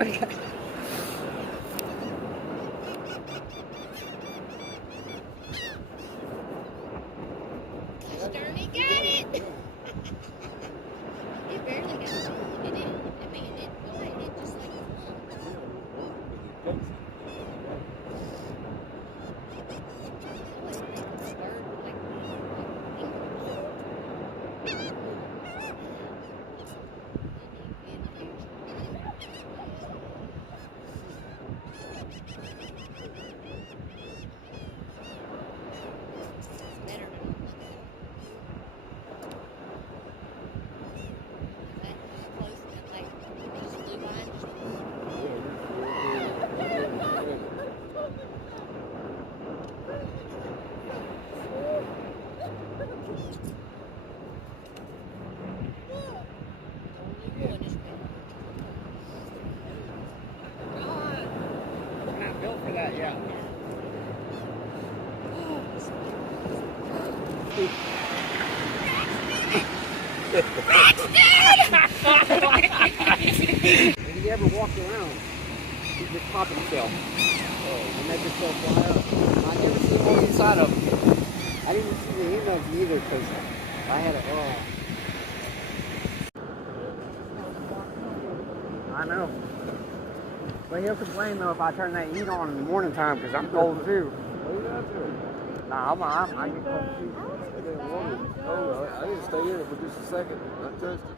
Okay. Sterny got it! It barely got it. It didn't. I mean, it didn't go ahead. It just like. If he ever walked around, he'd just pop himself. And make himself fly up. I never seen one inside of him. I didn't see the end of him either because I had a. I know. But he'll complain though if I turn that heat on in the morning time because I'm cold too. Nah, I get cold too. Oh, I need to stay in it for just a second. I touched it.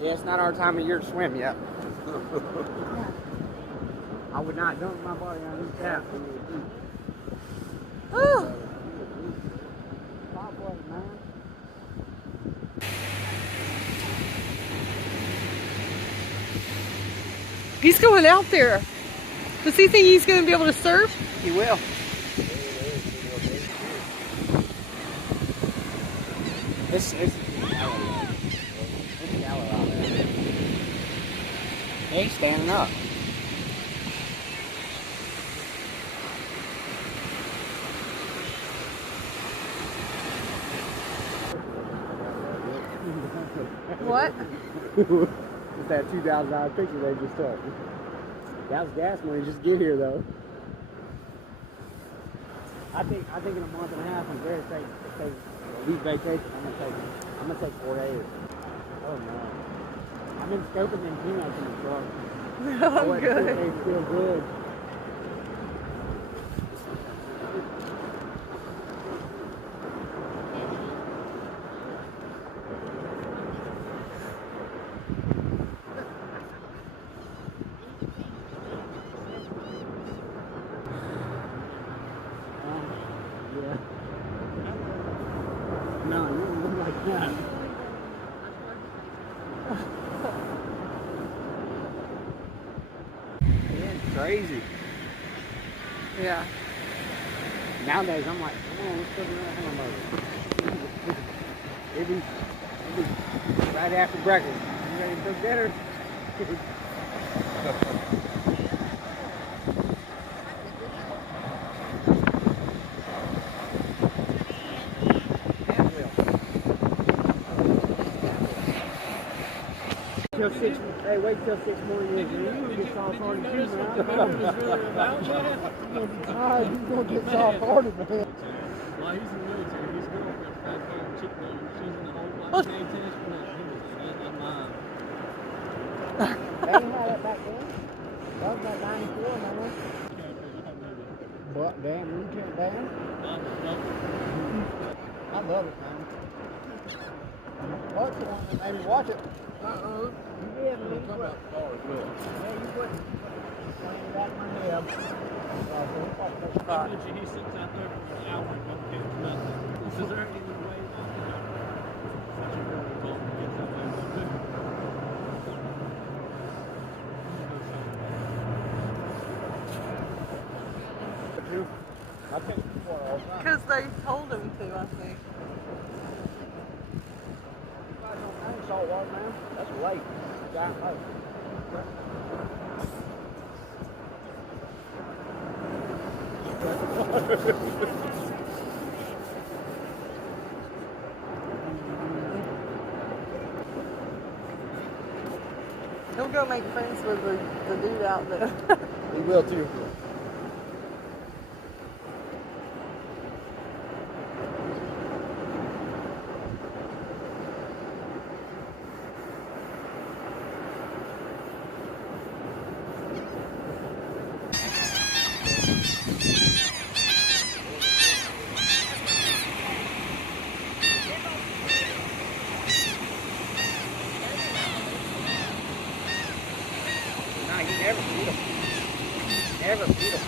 Yeah, it's not our time of year to swim yet. I would not dunk my body on this tap. Oh. He's going out there. Does he think he's going to be able to surf? He will. It's shallow out there. He ain't standing up. What? It's that $2,000 picture they just took. That was gas money just to get here though. I think in a month and a half I'm ready to take a week vacation. I'm gonna take 4 days. Oh no. I've been scoping them peanuts in the truck. Oh, good. They feel good. Yeah. No, you don't look like that. It's crazy. Yeah. Nowadays, I'm like, come on, let's put another hamburger. Maybe right after breakfast. You ready to cook dinner? Hey, wait till 6 more years. You're going to get soft-hearted too, man. You're going to be tired. You're going to get soft-hearted, man. Well, he's in the military. He's going to that chick though. She's in the whole life. He ain't tennis for nothing. He was not mine. They didn't have that back then. That was like 94, man. But damn, you can't ban. I love it, man. Watch it, maybe watch it. You did, man. Talk about the car as well. Yeah, you wouldn't. That in my head. He sits out there for an hour and don't catch nothing. Is there any way because they told him to, I think. Saltwater, man. That's a lake. Giant lake. He'll go make friends with the dude out there. We will too. Nah, you never feed them. Never feed them.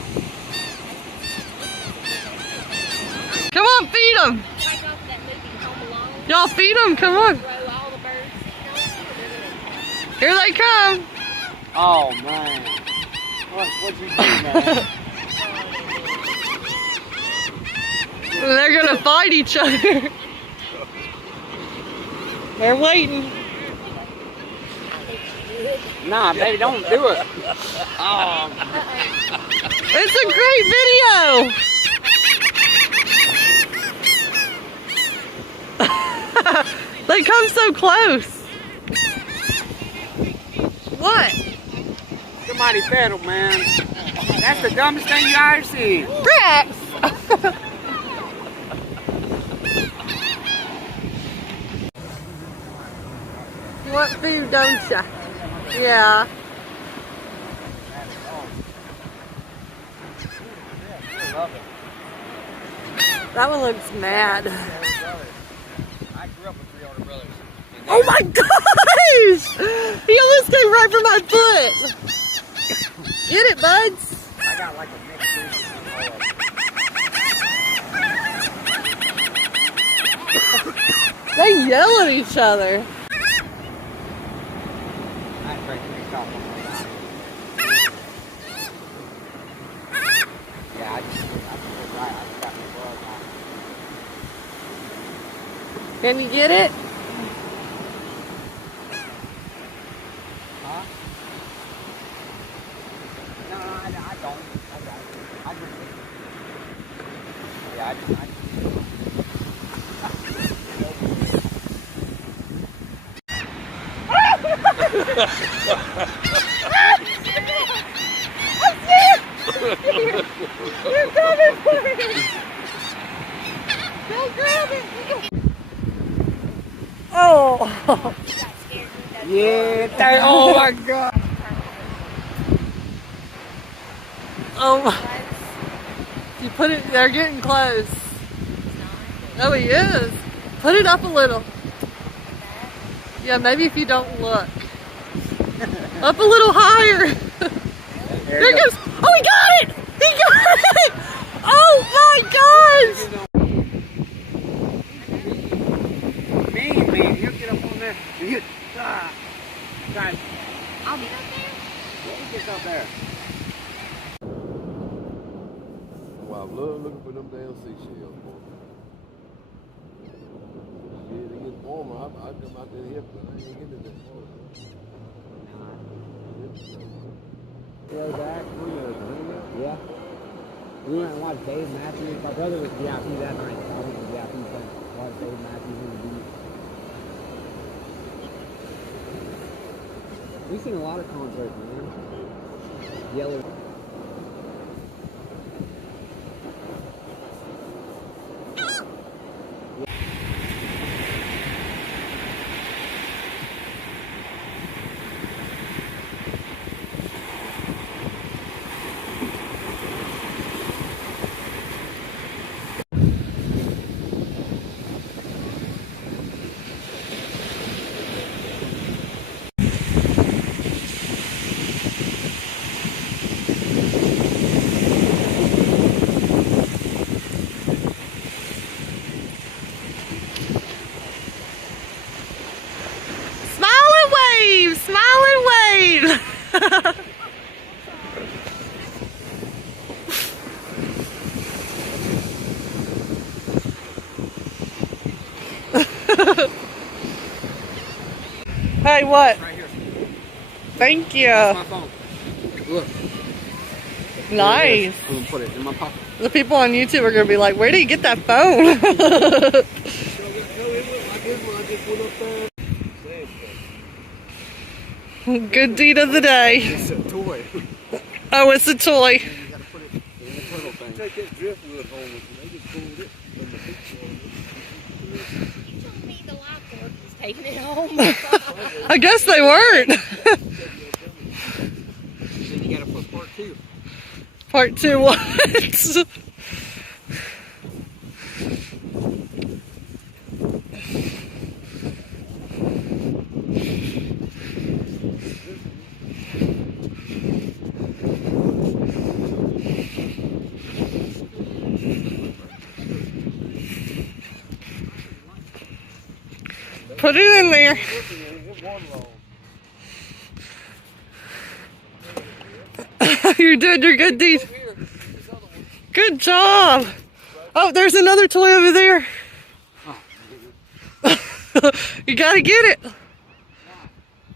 Come on, feed them. Like off that movie Home Alone. Y'all feed them. Come on. Throw all the birds. Here they come. Oh, man. What'd you do, man? They're gonna fight each other. They're waiting. Nah, baby, don't do it. Oh, It's a great video. They come so close. What? somebody fed them, man. That's the dumbest thing you ever seen. Rex! You want food, don't ya? Yeah. That one looks mad. I grew up with 3 older brothers. Oh my gosh! He almost came right for my foot. Get it, buds. I got like a mixed breed. They yell at each other. I drank 3 cups on my line. Yeah, I just got my blood on. Can you get it? Huh? No, I don't. I just yeah, I You're coming for me! Don't grab it! Oh! yeah, oh my god. Oh my. You put it, they're getting close. Oh, he is. Put it up a little. Yeah, maybe if you don't look. Up a little higher. There it goes. Oh, he got it! He got it! Oh my gosh! Man, you get up on there. You, guys, I'll be up there. who gets up there? Well, I love looking for them damn seashells, boy. Shit, it gets warmer. I come out there here, but I ain't getting that far. Go back 2 years ago. Yeah. We went and watched Dave Matthews. My brother was VIP that night. I went to VIP and watched Dave Matthews on the beach. We've seen a lot of concerts, man. Yellow. say what? Right here. Thank you. That's my phone. Look. Nice. I'm gonna put it in my pocket. The people on YouTube are gonna be like, where did he get that phone? Good deed of the day. It's a toy. Oh, it's a toy. You gotta put it in the turtle thing. Take that driftwood home with you. They just pulled it from the picture. You told me the lifeguard was taking it home. I guess they weren't. Then you gotta put part 2. Part 2 what? Put it in there. You're doing your good deed. Good job. Oh, there's another toy over there. You gotta get it.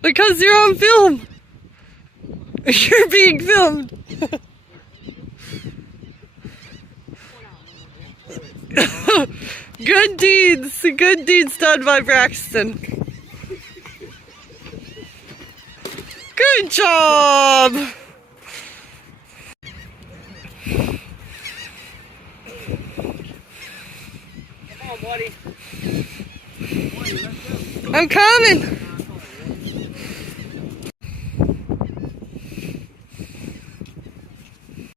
Because you're on film. You're being filmed. Good deeds. Good deeds done by Braxton. Good job. Come on, buddy. I'm coming.